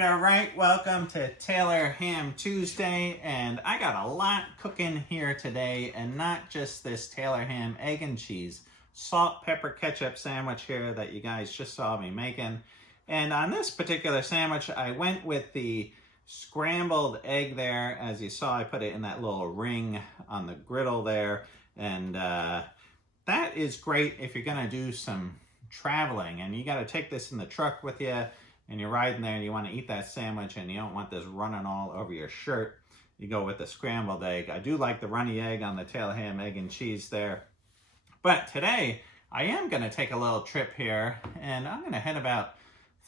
All right. Welcome to Taylor Ham Tuesday, and I got a lot cooking here today, and not just this Taylor Ham egg and cheese salt, pepper, ketchup sandwich here that you guys just saw me making. And on this particular sandwich, I went with the scrambled egg there. As you saw, I put it in that little ring on the griddle there, and that is great if you're gonna do some traveling and you got to take this in the truck with you and you're riding there and you want to eat that sandwich and you don't want this running all over your shirt. You go with the scrambled egg. I do like the runny egg on the Taylor Ham egg and cheese there. But today I am going to take a little trip here, and I'm going to head about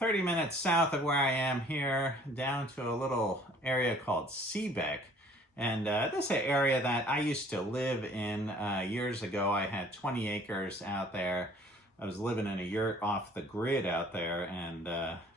30 minutes south of where I am here down to a little area called Seebeck. And this is an area that I used to live in years ago. I had 20 acres out there. I was living in a yurt off the grid out there, and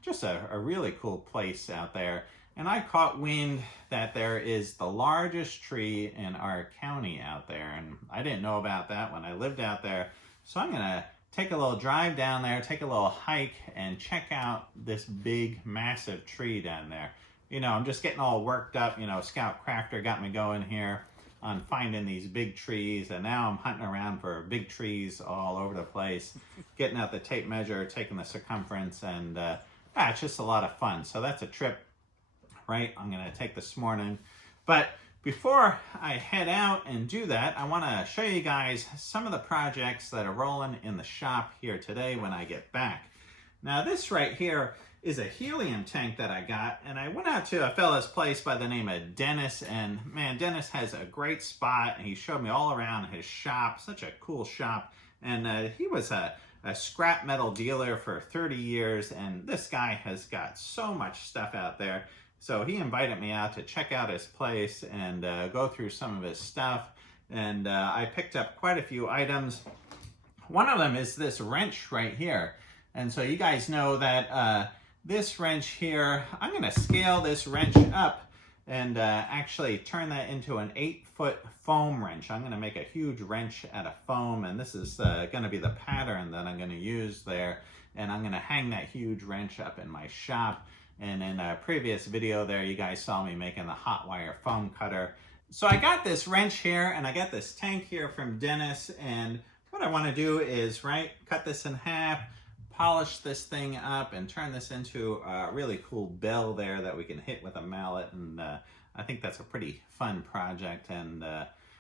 just a really cool place out there. And I caught wind that there is the largest tree in our county out there, and I didn't know about that when I lived out there. So I'm gonna take a little drive down there, take a little hike, and check out this big, massive tree down there. You know, I'm just getting all worked up. You know, Scout Crafter got me going here on finding these big trees, and now I'm hunting around for big trees all over the place, getting out the tape measure, taking the circumference, and it's just a lot of fun. So that's a trip, right, I'm gonna take this morning. But before I head out and do that, I wanna show you guys some of the projects that are rolling in the shop here today when I get back. Now this right here is a helium tank that I got, and I went out to a fella's place by the name of Dennis, and man, Dennis has a great spot, and he showed me all around his shop, such a cool shop, and he was a scrap metal dealer for 30 years, and this guy has got so much stuff out there. So he invited me out to check out his place and go through some of his stuff, and I picked up quite a few items. One of them is this wrench right here, and so you guys know that this wrench here, I'm gonna scale this wrench up and actually turn that into an 8-foot foam wrench. I'm gonna make a huge wrench out of foam, and this is gonna be the pattern that I'm gonna use there. And I'm gonna hang that huge wrench up in my shop. And in a previous video there, you guys saw me making the hot wire foam cutter. So I got this wrench here, and I got this tank here from Dennis, and what I wanna do is, cut this in half, polish this thing up, and turn this into a really cool bell there that we can hit with a mallet. And I think that's a pretty fun project. And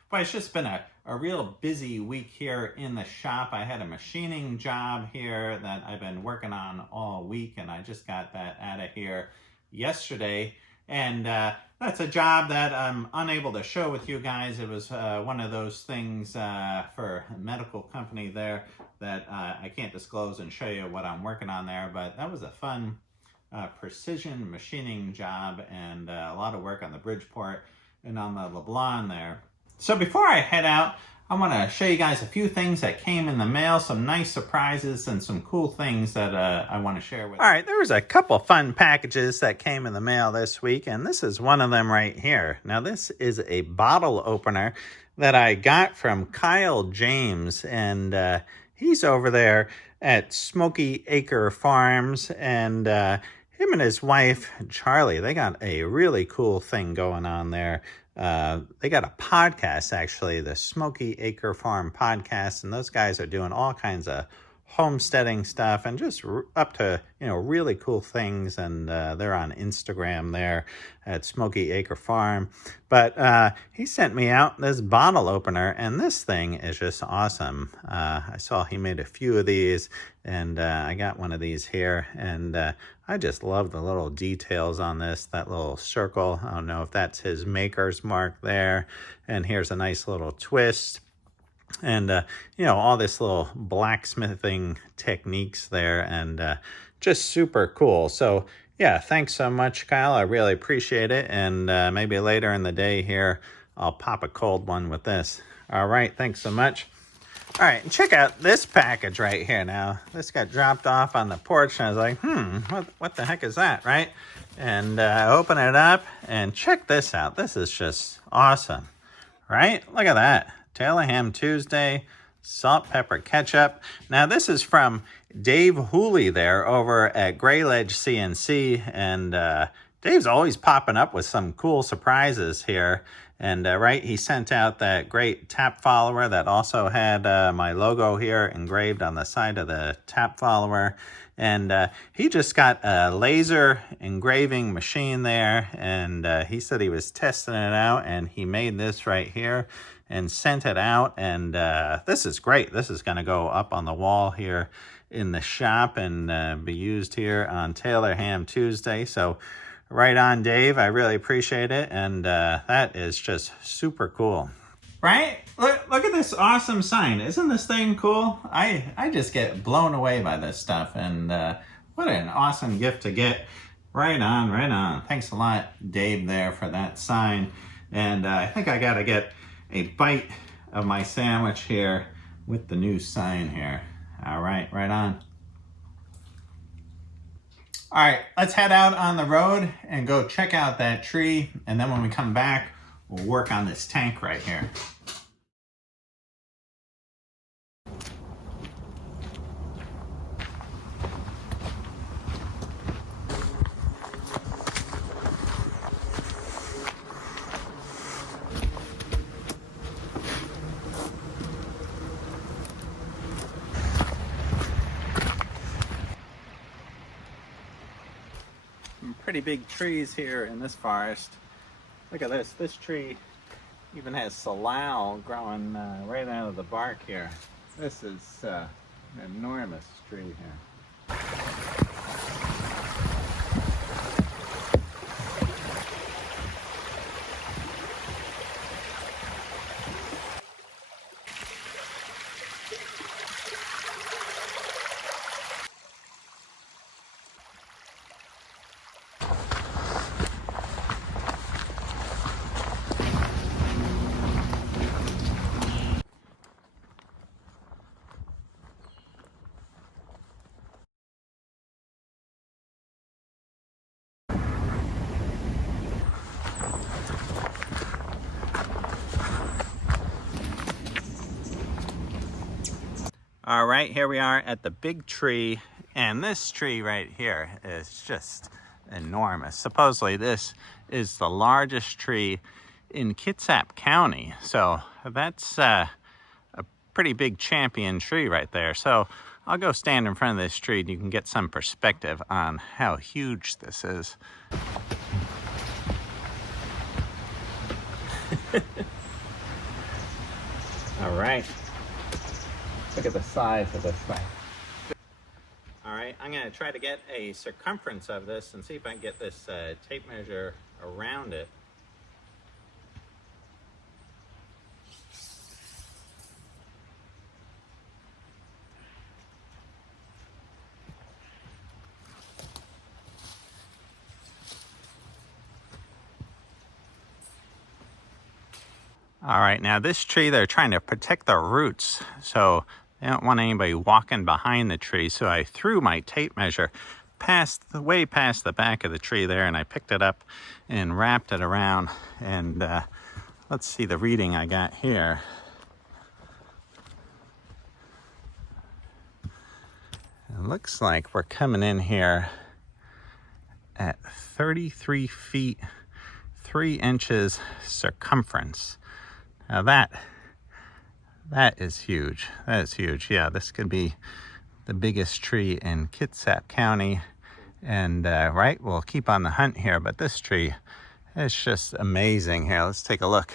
but it's just been a real busy week here in the shop. I had a machining job here that I've been working on all week, and I just got that out of here yesterday. And that's a job that I'm unable to show with you guys. It was one of those things for a medical company there that I can't disclose and show you what I'm working on there, but that was a fun precision machining job, and a lot of work on the Bridgeport and on the Leblond there. So before I head out, I want to show you guys a few things that came in the mail, some nice surprises and some cool things that I want to share with you. All right, there was a couple fun packages that came in the mail this week, and this is one of them right here. Now this is a bottle opener that I got from Kyle James, and he's over there at Smoky Acre Farms, and him and his wife, Charlie, they got a really cool thing going on there. They got a podcast, actually, the Smoky Acre Farm podcast, and those guys are doing all kinds of homesteading stuff and just up to, really cool things. And they're on Instagram there at Smoky Acre Farm. But he sent me out this bottle opener, and this thing is just awesome. I saw he made a few of these, and I got one of these here, and I just love the little details on this, that little circle. I don't know if that's his maker's mark there. And here's a nice little twist. And, all this little blacksmithing techniques there, and just super cool. So, yeah, thanks so much, Kyle. I really appreciate it. And maybe later in the day here, I'll pop a cold one with this. All right, thanks so much. All right, and check out this package right here now. This got dropped off on the porch, and I was like, what the heck is that, right? And I open it up, and check this out. This is just awesome, right? Look at that. Taylor Ham Tuesday, salt, pepper, ketchup. Now this is from Dave Hooley there over at Gray Ledge CNC, and Dave's always popping up with some cool surprises here. And right, he sent out that great tap follower that also had my logo here engraved on the side of the tap follower. And he just got a laser engraving machine there, and he said he was testing it out, and he made this right here and sent it out. And this is great. This is going to go up on the wall here in the shop and be used here on Tailor Ham Tuesday. So right on, Dave. I really appreciate it, and that is just super cool. Right? Look at this awesome sign. Isn't this thing cool? I just get blown away by this stuff, and what an awesome gift to get. Right on, right on. Thanks a lot, Dave, there for that sign. And I think I gotta get a bite of my sandwich here with the new sign here. All right, right on. All right, let's head out on the road and go check out that tree, and then when we come back, we'll work on this tank right here. Pretty big trees here in this forest. Look at this. This tree even has salal growing right out of the bark here. This is an enormous tree here. All right, here we are at the big tree, and this tree right here is just enormous. Supposedly this is the largest tree in Kitsap County, so that's a pretty big champion tree right there. So I'll go stand in front of this tree and you can get some perspective on how huge this is. All right. Look at the size of this thing. All right, I'm gonna try to get a circumference of this and see if I can get this tape measure around it. All right, now this tree, they're trying to protect the roots, so they don't want anybody walking behind the tree. So I threw my tape measure way past the back of the tree there, and I picked it up and wrapped it around. And let's see the reading I got here. It looks like we're coming in here at 33 feet, 3 inches circumference. Now that is huge. That is huge. Yeah, this could be the biggest tree in Kitsap County. And right, we'll keep on the hunt here, but this tree is just amazing here. Let's take a look.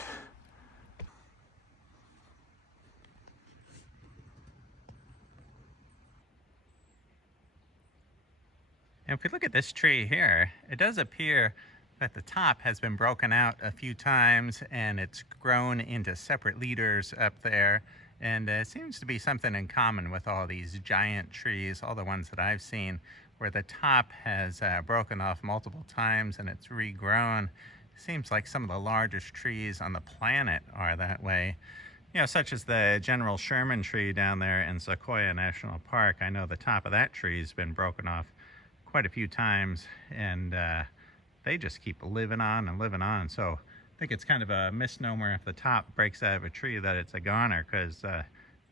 And if we look at this tree here, it does appear that the top has been broken out a few times and it's grown into separate leaders up there. And it seems to be something in common with all these giant trees, all the ones that I've seen, where the top has broken off multiple times and it's regrown. It seems like some of the largest trees on the planet are that way. You know, such as the General Sherman tree down there in Sequoia National Park. I know the top of that tree has been broken off quite a few times, and they just keep living on and living on. So I think it's kind of a misnomer if the top breaks out of a tree that it's a goner, because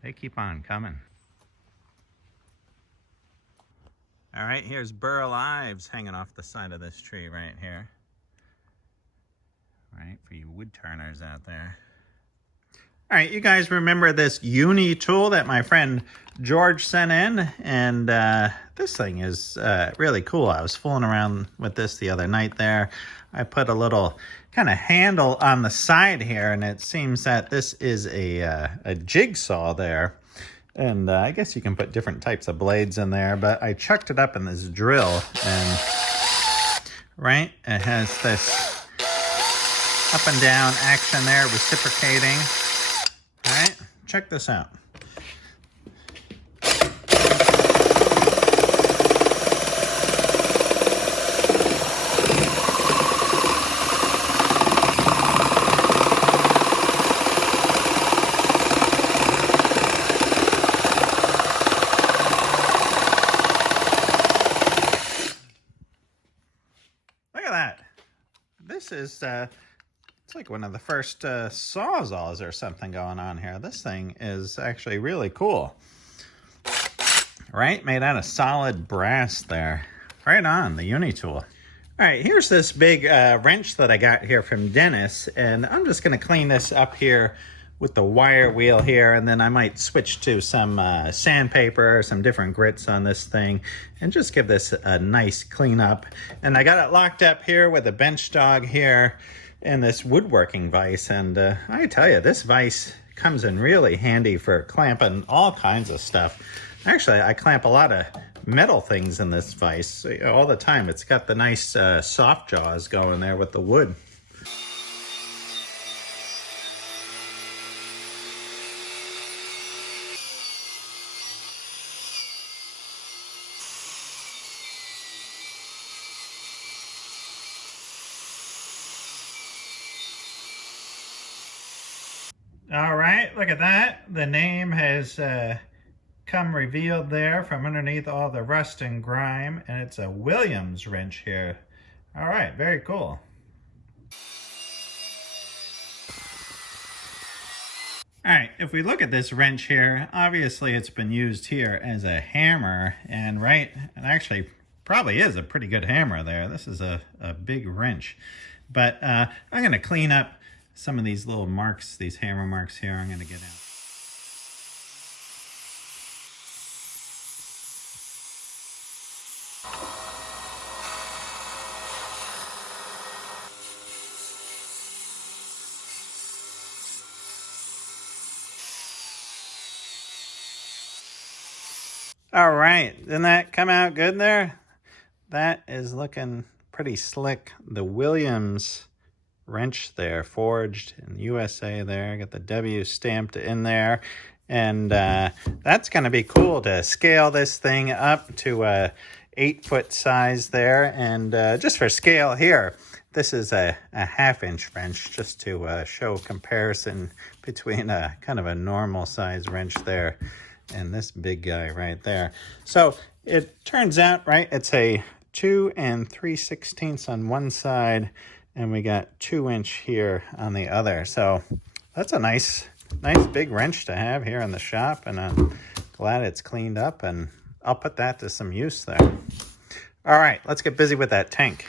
They keep on coming. All right, here's burl ives hanging off the side of this tree right here. All right, for you wood turners out there. All right, you guys remember this Uni Tool that my friend George sent in? And this thing is really cool. I was fooling around with this the other night there. I put a little kind of handle on the side here, and it seems that this is a jigsaw there. And I guess you can put different types of blades in there, but I chucked it up in this drill, and right, it has this up and down action there, reciprocating. All right, check this out. Look at that. This is it's like one of the first Sawzalls or something going on here. This thing is actually really cool. Right? Made out of solid brass there. Right on, the Uni Tool. All right, here's this big wrench that I got here from Dennis, and I'm just going to clean this up here with the wire wheel here, and then I might switch to some sandpaper, some different grits on this thing, and just give this a nice clean up. And I got it locked up here with a bench dog here and this woodworking vise, and I tell you, this vise comes in really handy for clamping all kinds of stuff. Actually, I clamp a lot of metal things in this vise all the time. It's got the nice soft jaws going there with the wood. All right, look at that. The name has come revealed there from underneath all the rust and grime, and it's a Williams wrench here. All right, very cool. All right, if we look at this wrench here, obviously it's been used here as a hammer, and right, it actually probably is a pretty good hammer there. This is a big wrench. But I'm gonna clean up some of these little marks, these hammer marks here, I'm gonna get out. All right, didn't that come out good there? That is looking pretty slick. The Williams wrench there, forged in USA there. Got the W stamped in there. And that's going to be cool to scale this thing up to a 8-foot size there. And just for scale here, this is a 1/2-inch wrench, just to show comparison between a kind of a normal size wrench there and this big guy right there. So it turns out, right, it's a 2 3/16 on one side, and we got 2-inch here on the other. So that's a nice big wrench to have here in the shop, and I'm glad it's cleaned up, and I'll put that to some use there. All right, let's get busy with that tank.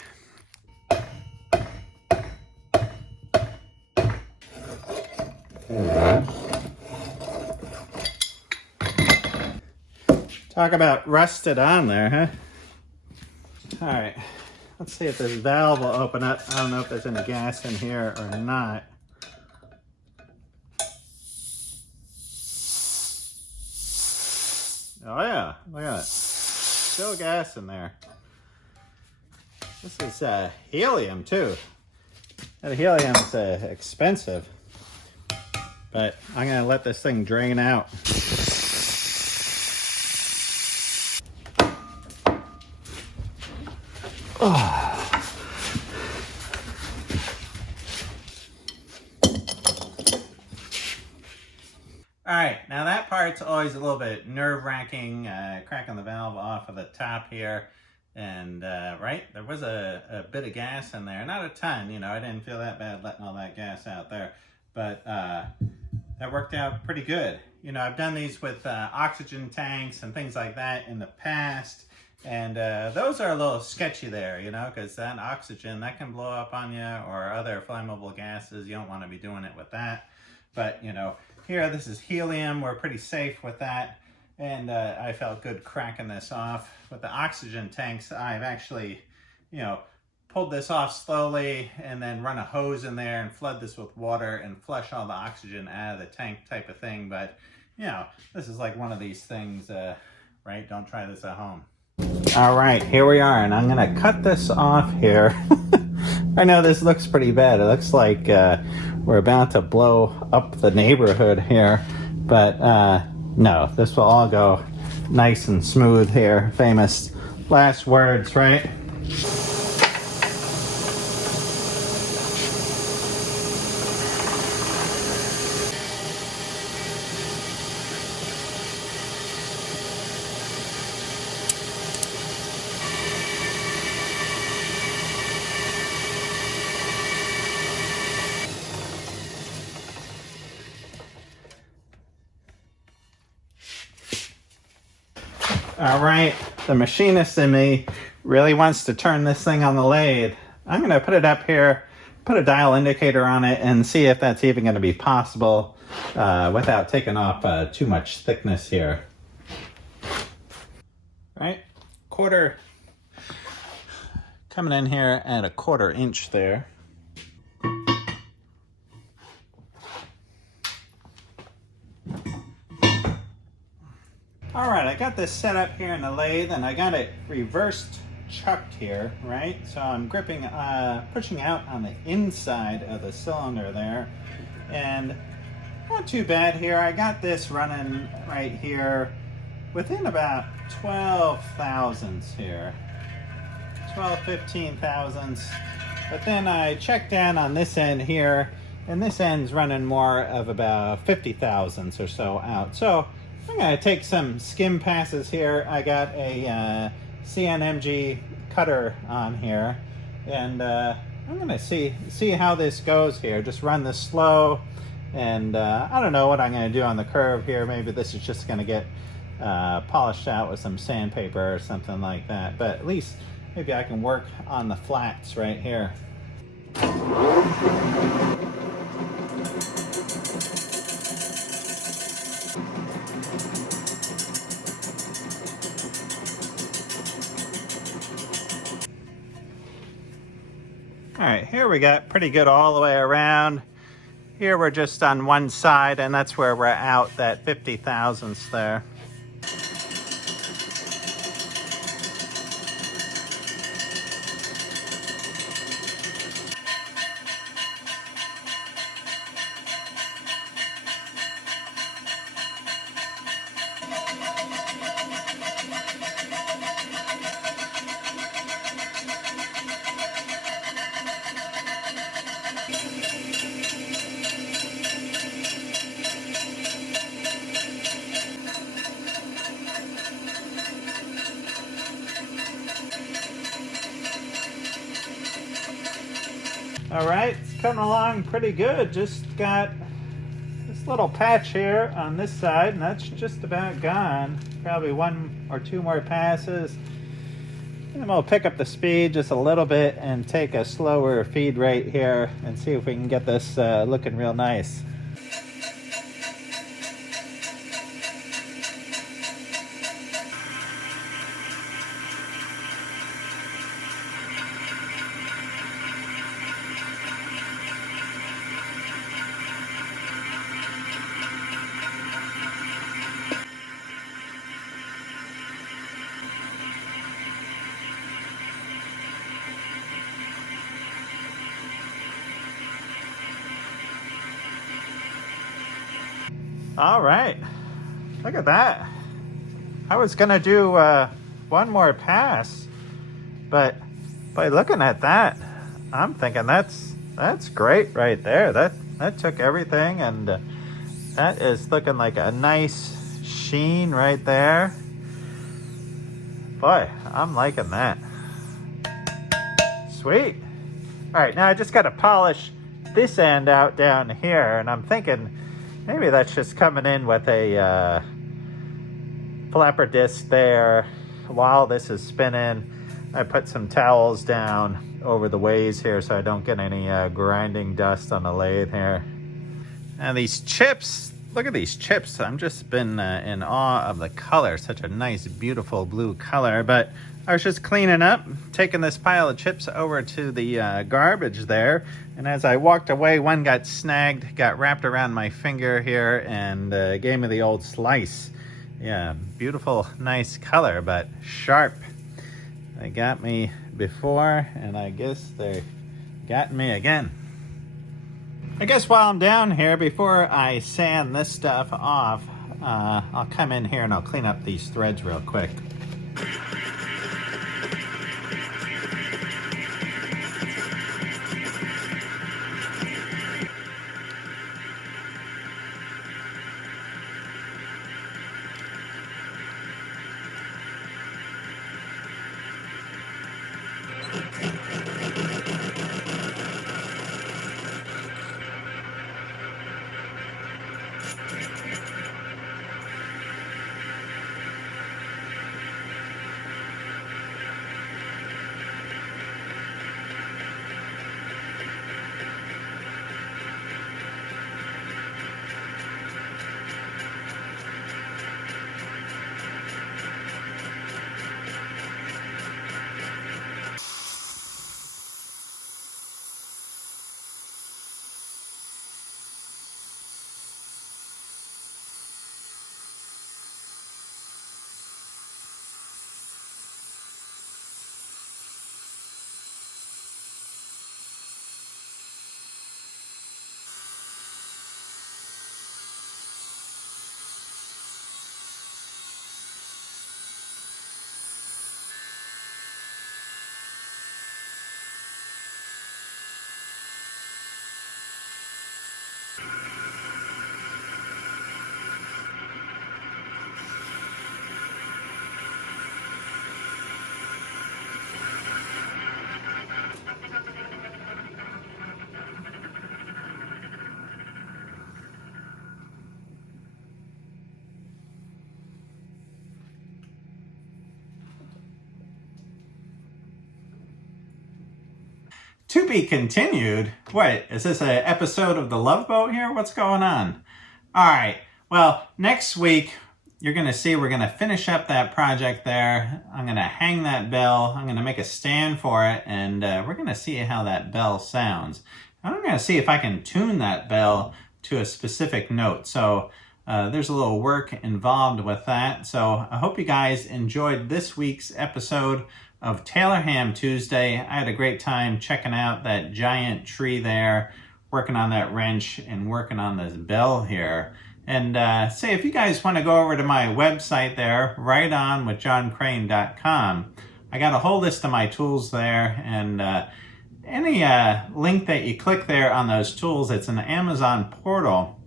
Talk about rusted on there, huh? All right, let's see if this valve will open up. I don't know if there's any gas in here or not. Oh yeah, look at that. Still gas in there. This is helium too. That helium is expensive, but I'm gonna let this thing drain out. Oh. All right, now that part's always a little bit nerve-wracking, cracking the valve off of the top here. And right, there was a bit of gas in there, not a ton, you know, I didn't feel that bad letting all that gas out there. But that worked out pretty good. You know, I've done these with oxygen tanks and things like that in the past, and those are a little sketchy there, you know, because that oxygen, that can blow up on you, or other flammable gases. You don't want to be doing it with that. But, you know, here, this is helium. We're pretty safe with that, and I felt good cracking this off. With the oxygen tanks, I've actually, you know, pulled this off slowly and then run a hose in there and flood this with water and flush all the oxygen out of the tank type of thing. But, you know, this is like one of these things, right? Don't try this at home. All right, here we are, and I'm gonna cut this off here. I know this looks pretty bad. It looks like we're about to blow up the neighborhood here, but no, this will all go nice and smooth here. Famous last words, right? All right, the machinist in me really wants to turn this thing on the lathe. I'm gonna put it up here, put a dial indicator on it, and see if that's even gonna be possible without taking off too much thickness here. All right, quarter, coming in here at a 1/4 inch there. All right, I got this set up here in the lathe, and I got it reversed chucked here, right? So I'm gripping, pushing out on the inside of the cylinder there, and not too bad here. I got this running right here within about 12 thousandths here, 12, 15 thousandths. But then I checked down on this end here, and this end's running more of about 50 thousandths or so out. So I'm going to take some skim passes here. I got a CNMG cutter on here, and I'm going to see how this goes here. Just run this slow, and I don't know what I'm going to do on the curve here. Maybe this is just going to get polished out with some sandpaper or something like that. But at least maybe I can work on the flats right here. All right, here we got pretty good all the way around. Here we're just on one side, and that's where we're out that 50 thousandths there. All right, it's coming along pretty good. Just got this little patch here on this side, and that's just about gone. Probably 1 or 2 more passes. And then we'll pick up the speed just a little bit and take a slower feed rate here and see if we can get this looking real nice. All right, look at that. I was gonna do one more pass, but by looking at that, I'm thinking that's great right there. That took everything, and that is looking like a nice sheen right there. Boy, I'm liking that. Sweet. All right, now I just got to polish this end out down here, and I'm thinking, Maybe that's just coming in with a flapper disc there. While this is spinning, I put some towels down over the ways here so I don't get any grinding dust on the lathe here. And these chips, look at these chips. I'm just been in awe of the color. Such a nice, beautiful blue color. But I was just cleaning up, taking this pile of chips over to the garbage there. And as I walked away, one got snagged, got wrapped around my finger here, and gave me the old slice. Yeah, beautiful, nice color, but sharp. They got me before, and I guess they got me again. I guess while I'm down here, before I sand this stuff off, I'll come in here and I'll clean up these threads real quick. To be continued? Wait, is this an episode of The Love Boat here? What's going on? All right, well, next week, you're gonna see we're gonna finish up that project there. I'm gonna hang that bell. I'm gonna make a stand for it, and we're gonna see how that bell sounds. I'm gonna see if I can tune that bell to a specific note. So there's a little work involved with that. So I hope you guys enjoyed this week's episode of Tailor Ham Tuesday. I had a great time checking out that giant tree there, working on that wrench and working on this bell here. And say, if you guys want to go over to my website there, rightonwithjohncrane.com, I got a whole list of my tools there, and any link that you click there on those tools, it's an Amazon portal,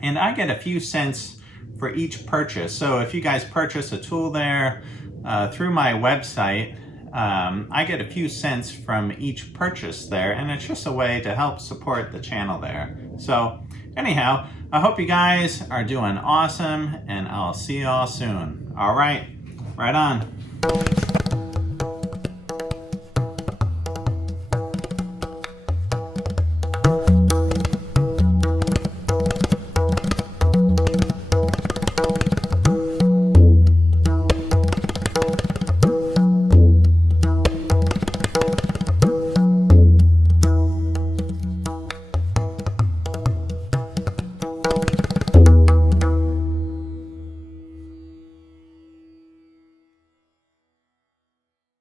and I get a few cents for each purchase. So if you guys purchase a tool there through my website, I get a few cents from each purchase there, and it's just a way to help support the channel there. So anyhow, I hope you guys are doing awesome, and I'll see you all soon. All right, right on.